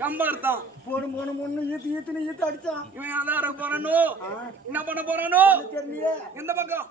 கம்பார்த்தான் போன போன முன்னு ஈத்து அடிச்சான். இவன் அதான் இருக்க போறானோ என்ன பண்ண போறானோ தெரியலையே. எந்த பக்கம்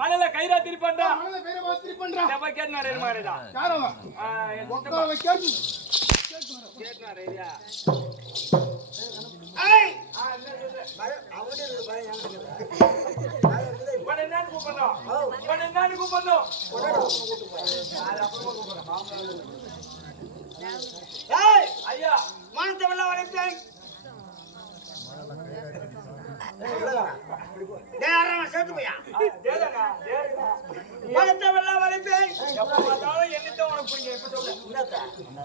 மலையில கைரா திரி பண்றான். ஐயா மானத்தை வெள்ள வளைப்பேன். சேர்த்து போயா மானத்தை வெள்ள வளைப்பேன். என்னத்த உனக்கு பிடிக்கும்? இப்ப சொல்லு.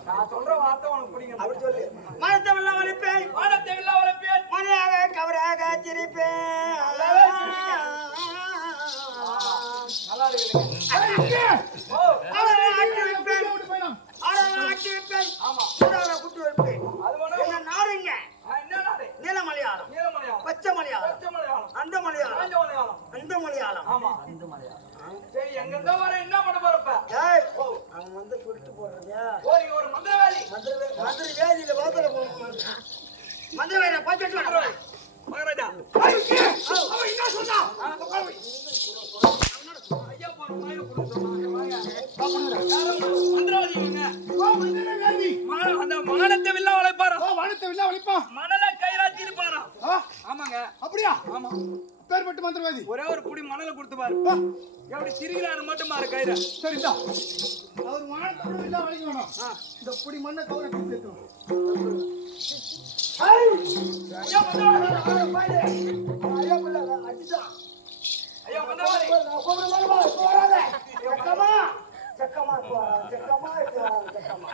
நான் சொல்ற வார்த்தை உனக்கு பிடிக்கும். அப்படி சொல்லு. மானத்தை வெள்ள வளைப்பேன். மானத்தை வெள்ள வளைப்பேன். மனையாக கவராக சிரிப்பேன். நல்லா இருக்கு. ஆமா குட்டு வைப்பேன். என்ன நாடுங்க? என்ன நாடு? நீல மலையாளம், பச்சை மலையாளம், அந்த மலையாளம், அந்த மலையாளம். ஆமா அந்த மலையாளம். சரி எங்க இருந்தா வர என்ன பண்ண போறப்ப? ஏய் அவன் வந்து சொல்லிட்டு போறதா? ஓய் ஒரு மந்திரவாதி. மந்திரவாதியில வாதல போறோம். மந்திரவாதிய பாத்துட்டு வர. மகாராஜா. அவன் என்ன சொன்னா? ஐயா போற மாய புடி சொன்னாங்க. மந்திரவாதிங்க. அந்த மானத்தை வில்ல வளைப்பாரா? வானத்தை வில்ல வளைப்பா. மணல கைராத்தி இருப்பாரா? ஆமாங்க. அப்படியா? ஆமா. எப்பேற்பட்ட மந்திரவாதி? ஒரே ஒரு புடி மணல கொடுத்து பாரு. எப்படி திரிகிறாரு மட்டும் பாரு கயிறு. சரி இந்தா. அவர் வானத்தோட இல்ல வலிக்கு வேணும். இந்த புடி மண்ணை கவுர எடுத்து ஏத்துறோம். ஐயா மண்டவாரி. ஐயா புள்ள அடிச்சா. ஐயா மண்டவாரி. போறாதே. செக்கமா. செக்கமா செக்கமா.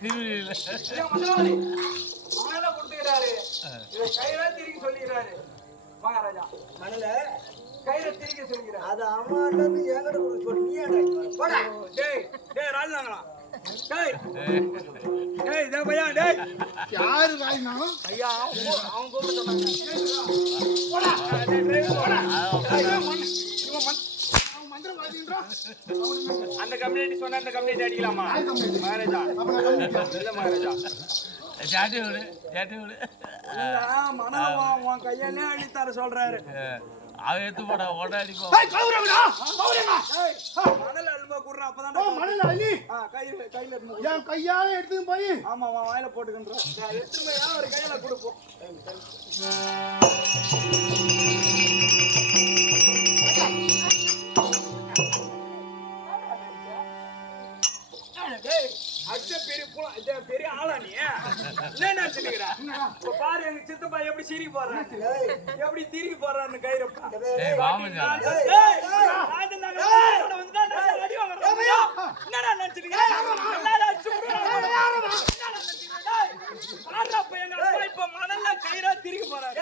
திருவிழியில ஐயா மண்டவாரி. மணல கொடுத்துக்கிறாரு. இத கயிறா திரிக்க சொல்லிக்கிறாரு. மகாராஜா. மணல கயிறை திரிக்க சொல்லிக்கிறாரு. அது அம்மாட்ட இருந்து என்கிட்ட கொடுக்க சொல்லி நீ ஏன்டா போடா. டேய் டேய் ராஜாங்களா. டேய் டேய் டேய் பையா டேய். யாரு ராயினாலும் ஐயா அவன் கூப்பிட சொன்னாங்க. போடா டேய் டிரைவர் போடா. அவன் மந்திரவாதின்றா. அந்த கம்யூனிட்டி சொன்ன அந்த கம்யூனிட்டி அடிக்கலாமா மகாராஜா? இல்ல மகாராஜா. ஜாட்டி விடு இல்ல மனவா உன் கையாலே அடித்தார சொல்றாரு. அவன் எடுத்து போடா உடனே அடிப்போம். மணல் அல்வா குடுறா அப்பதான் மணல் அள்ளி கையில எடுத்து என் கையால எடுத்து போய் ஆமா வாயில போட்டுக்கின்றோம். எடுத்துமே ஒரு கையில கொடுப்போம். பெரிய ஆளா நீ என்ன நினைச்சுக்கிற? பாரு எங்க சித்தப்பா எப்படி சிரிக்க போறான், எப்படி திரும்பி போறான்னு கயிறப்பா. என்னடா நினைச்சுக்கிற? இப்ப மணல்ல கயிறா திரும்பி போறாரு.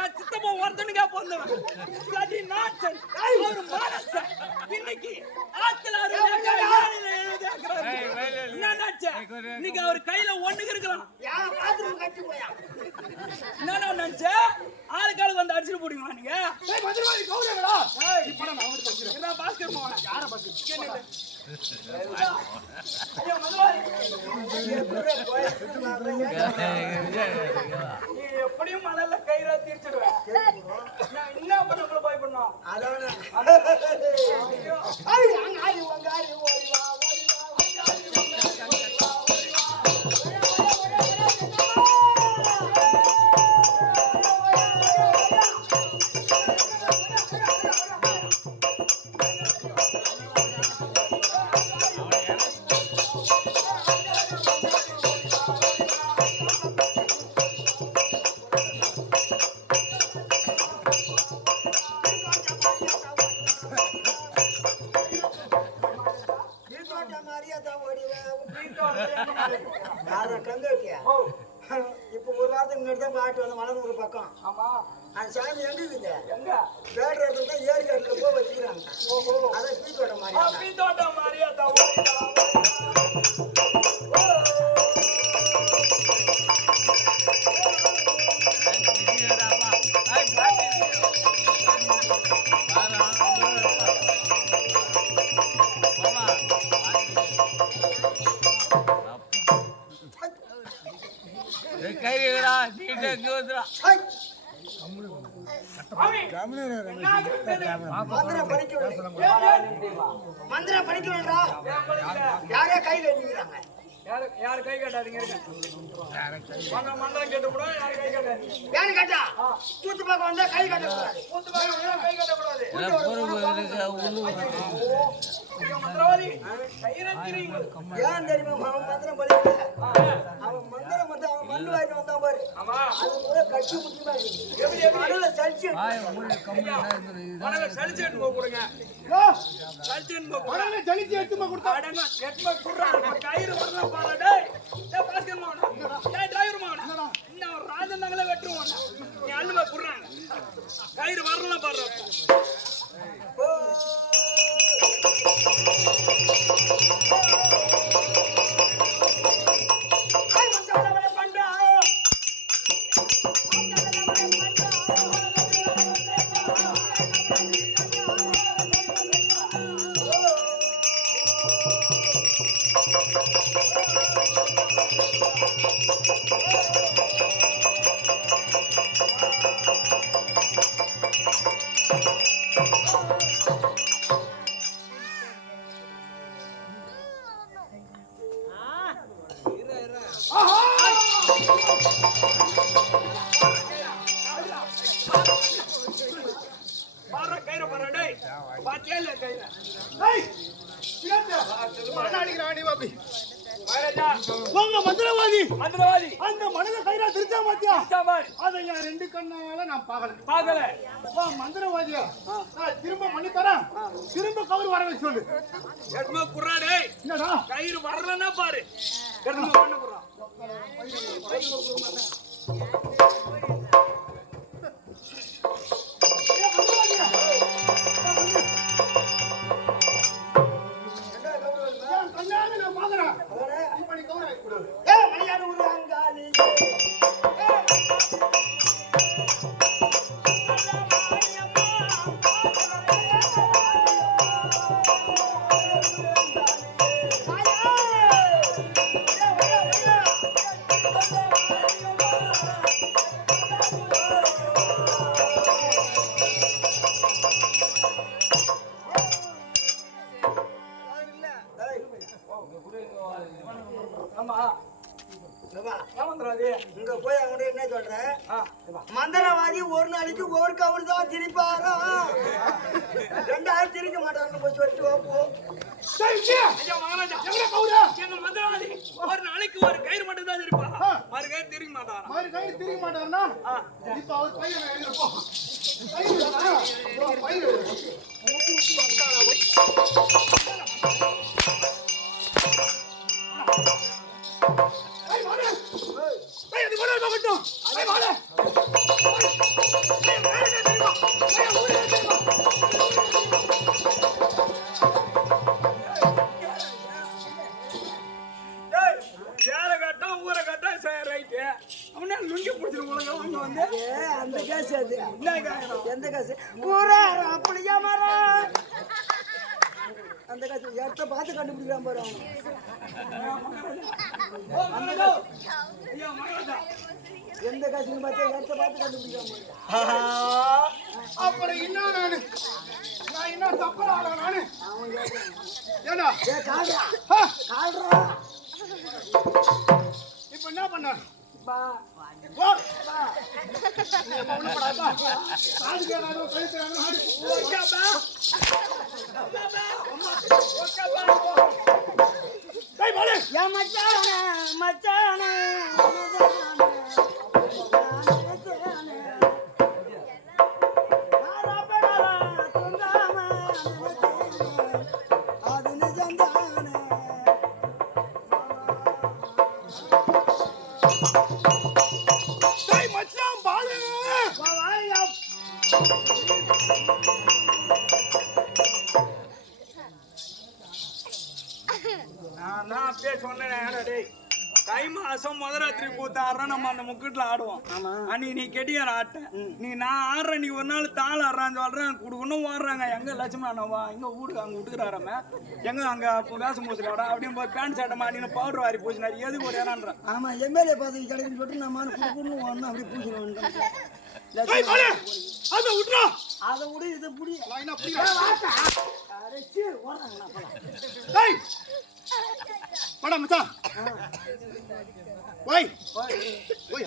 என் சித்தப்பா ஒருத்தனுக்கா போந்தவன் இன்னைக்கு ஆத்துல இன்னைக்கு அவர் கையில ஒண்ணுக்கு இருக்கலாம். என்ன நினைச்ச ஆளுக்காளுக்கு வந்து அடிச்சுட்டு போடுங்களா நீங்க? பாஸ்கர் எப்படியும் மணல்ல கயிறா தீர்ச்சிடுவேன். என்ன பண்ண பயப்படணும்? இப்ப ஒரு வாரத்துக்கு முன்னாடி தான் பாட்டு வந்து மலர்ந்து பக்கம். ஆமா அந்த சாமி எங்க இருக்குது? எங்க வேடுறதுல தான் ஏரி காட்டுல போய் வச்சுக்கிறாங்க. ஓஹோ அதான் பீத்தோட்டம் மாதிரி. பீத்தோட்டம் மாதிரியா தான் மந்திரம் படிக்கிறா யாரே கை கட்டிக்கிறாங்க. யாரு கை கட்டாதீங்க மந்திரம் கேட்டு கூட யாரு கை கட்டாதீங்க. யாரு கேட்டா கூத்து பக்கம் வந்தா கை கட்டக்கூடாது. கூத்து பக்கம் கை கட்டக்கூடாது. மந்திரவாதி ஏன் தெரியுமா? அவன் மந்திரம் படிக்கல. அவன் மந்திரம் வந்து அவன் மண்ணு வாங்கிட்டு வந்தான் பாரு. அது கூட கட்டி முக்கியமா இருக்கு. மணல சலிச்சு மணல சலிச்சு போக கொடுங்க. மணல ஜலிச்சு எடுத்துமா கொடுத்தா கயிறு வரலாம் பாரு. டேய் டேய் பாஸ்கர் மாவனா டேய் டிரைவர் மாவனா இன்னும் ராஜன் நகல வெட்டுவான். நீ அள்ளுமா குடுறாங்க கயிறு வரலாம் பாரு. பாத்தியா இல்ல கையில ஏய் மண்ணை அடிக்கிறான் நீ பாப்பி மகாராஜா உங்க மந்திரவாதி மந்திரவாதி அந்த மனத கைரா திருச்சா மாத்தியா சாபார் அதை என் 2 கண்ணால நான் பார்க்கல பாகல வா மந்திரவாதியா நான் திரும்ப பண்ணி தரேன் திரும்ப கவர் வர வை சொல்லு எட்மா குறாடே என்னடா கயிறு வரலன்னா பாரு எட்மா பண்ண குறா கண்ணால நான் பார்க்கறேன் இப்ப நீ கவர் வை கொடு ஏய் மணியாடு உருவாங்காலி ஆமா இங்க போய் அவங்கள்ட்ட என்ன சொல்றேன் மந்திரவாதி ஒரு நாளைக்கு ஒரு கவுர் தான் திரிப்பாரா 2000 திரிக்க மாட்டாருன்னு போய் சொல்லிட்டு வாப்போம் ஐயா மகாராஜா எங்க கவுரா எங்க மந்திரவாதி ஒரு நாளைக்கு ஒரு கயிறு மட்டும் தான் இருப்பா மறு கயிறு திரிக்க மாட்டாரா மாதிரி கையில திரிய மாட்டாருன்னா இப்ப அவர் பையன் எழுதிருப்போம் ஏழை கட்டா ஊரை கட்டா ரைட்டு அவனே லுங்கி பிடிச்சிட்டு உலக வாங்க வந்து அந்த காசு அது என்ன காரணம் எந்த காசு பூரா அப்படியா மரம் அந்த காசு இடத்த பார்த்து கண்டுபிடிக்கிறான் பாரு ஐயா மகாராஜா எந்த காசுன்னு பார்த்தா இடத்த பார்த்து கண்டுபிடிக்கிறான் பாரு அப்புறம் என்ன நான் என்ன தப்பா நானு ஏண்டா ஏ கால்றா கால்றா இப்ப என்ன பண்ண பா வா நீ எப்ப உள்ள போடாதா சாதி கேறானோ கழுத்துறானோ ஆடு ஓகேப்பா டேய் பாலே யா மச்சானே மச்சானே அது நிஜம்தானே டேய் மச்சான் பாலே வாயா நான் அப்படியே சொன்னேன் டேய் தை மாசம் முதராத்திரி கூத்து ஆடுறோம் நம்ம அந்த முக்கிட்டுல ஆடுவோம் அன்னைக்கு நீ கெட்டியார ஆட்ட நீ நான் ஆடுறேன் நீ ஒரு நாள் தாள் ஆடுறான்னு சொல்றேன் குடுக்கணும் ஓடுறாங்க எங்க லட்சுமணவா எங்க வீடு அங்க விட்டுக்கிறாரம்ம எங்க அங்க வேஷம் பூசுறாடா அப்படின்னு போய் பேண்ட் சட்டை மாட்டின்னு பவுடர் வாரி பூசினாரு எதுக்கு ஒரு ஏனான்றான் ஆமா எம்எல்ஏ பதவி கிடைக்குன்னு சொல்லிட்டு நம்ம குடுக்கணும் ஒண்ணு அப்படி பூசிடுவோம் டேய் பாலே அத விட்றா அதை விட இதை புடி நான் என்ன புரியல அரைச்சு ஓடுறாங்கண்ணா போலாம் டேய் பட மச்சான் போய் போய்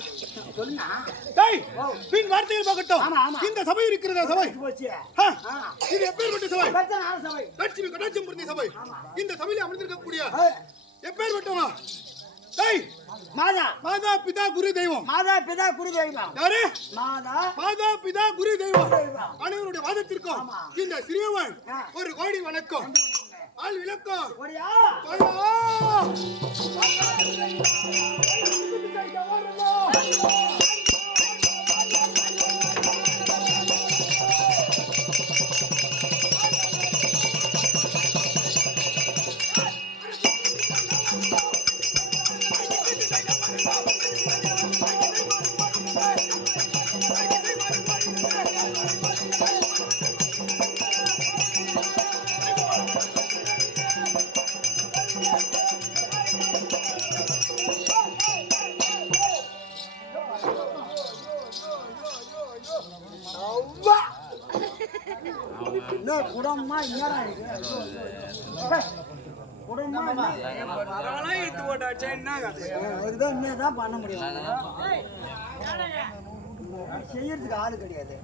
சொல்லுண்ணா டேய் பின் வார்த்தைகள் பார்க்கட்டும் ஆமா, ஆமா. இந்த சபை இருக்கிறதா சபை போச்சு இது எப்பேற்பட்ட சபை பிரச்சனை ஆன சபை லட்சுமி கடாட்சம் பொருந்திய சபை இந்த சபையில அமர்ந்திருக்கக்கூடிய ஏய், எப்பேற்பட்டவா டேய் மாதா மாதா பிதா குரு தெய்வம் மாதா பிதா குரு தெய்வம் யாரு மாதா மாதா பிதா குரு தெய்வம் தெய்வம். அனைவருடைய வாதத்திற்கும் இந்த சிறியவன் ஒரு கோடி வணக்கம் ஆள் விளக்கம் ஓடியா என்ன குடம்மா என்னடா இது குடம்மா அதெல்லாம் எடுத்து போட்டாச்சே என்ன கதை அதுக்குதான் என்னதான் பண்ண முடியும் செய்யறதுக்கு ஆளு கிடையாது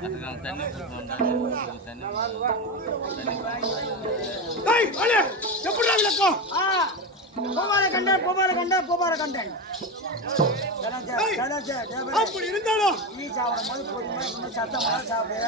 அதுக்கான தண்ணி கொடுத்தோம் தண்ணி டேய் வாலே எப்படிடா விளக்கம் பூபால கண்டன் அப்படி இருந்தாலும் நீ சாப்பிடும் போது பொறுமையா இன்னும் சத்தமா சாப்பிடு